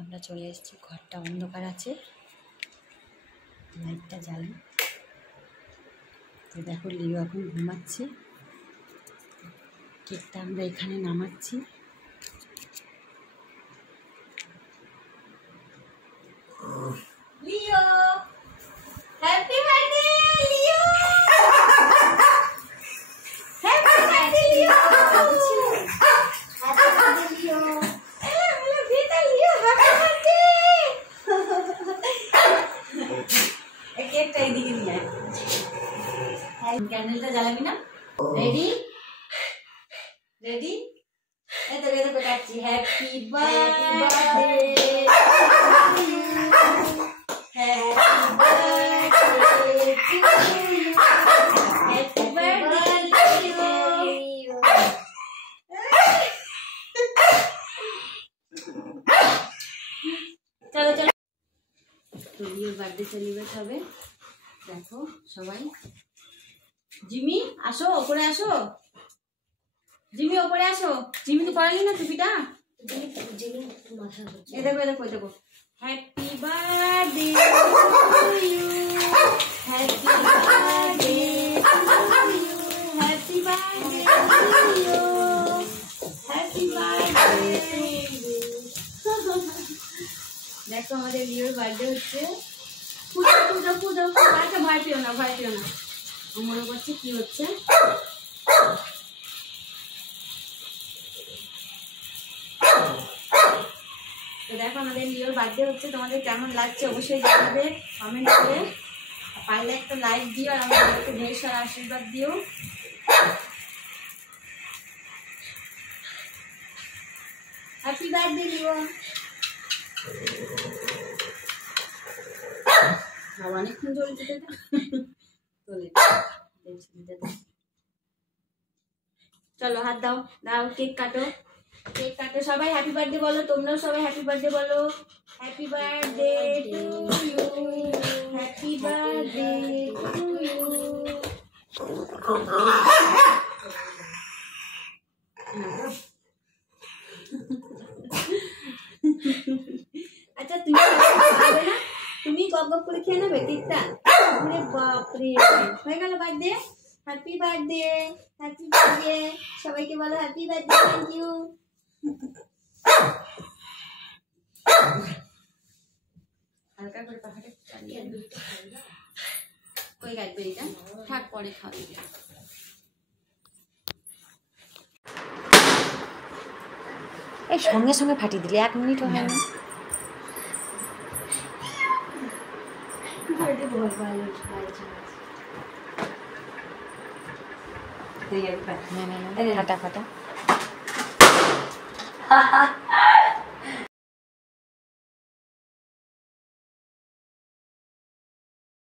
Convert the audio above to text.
আমরা চলে এসেছি, ঘরটা অন্ধকার আছে, লাইটটা জ্বালাই। তো দেখো লিও এখন ঘুমাচ্ছে, কেকটা আমরা এখানে নামাচ্ছি। লিও হ্যাপি বার্থডে লিও, হ্যাপি বার্থডে লিও, হ্যাপি বার্থডে লিও, হ্যালো বেটা লিও, হ্যাপি বার্থডে। এই কেকটা এদিকে নিয়ে আয়, ক্যান্ডেলটা জ্বালাবি না? রেডি রেডি, এই তো বেটা কাটছি। হ্যাপি বার্থডে, চলো চলো তো লিওর বার্থডে সেলিব্রেট হবে। দেখো সবাই, জিমি আসো, ওপরে আসো, জিমি ওপরে আসো। জিমি তো পড়ালি না টুপিটা? এ দেখো এ দেখো দেখো, happy birthday to you, happy birthday to you, happy birthday to you, happy birthday to you. দেখো আমাদের লিওর বার্থডে হচ্ছে। পুজো পুজো পুজো, আচ্ছা ভয় পেও না, ভয় পেও না, মনে করছি কি হচ্ছে। তো দেখো আমাদের লিওর বার্থডে হচ্ছে, তোমাদের কেমন লাগছে অবশ্যই জানাবে কমেন্ট করে, পারলে একটা লাইক দিও আর আমাদেরকে ঢের সারা আশীর্বাদ দিও। হ্যাপি বার্থডে লিও। অনেকক্ষণ চলছে চলে, চলো হাত দাও, দাও কেক কাটো, কেক কাটো সবাই, হ্যাপি বার্থডে বলো, তোমরাও সবাই হ্যাপি বার্থডে বলো। Happy birthday to you, happy birthday to you. আচ্ছা তুমি খাবে না? তুমি গপ গপ করে খেয়ে নেবে কেকটা? আরে বাপরে, হয়ে গেল birthday. Happy birthday, happy birthday, সবাইকে বলো হ্যাপি বার্থডে, থ্যাংক ইউ। হালকা করে পাখাটা চালিয়ে কই কাটবে এটা, থাক পরে খাওয়া। এই সঙ্গে সঙ্গে ফাটিয়ে দিলে, 1 মিনিটও হয় না। ফাটা ফাটা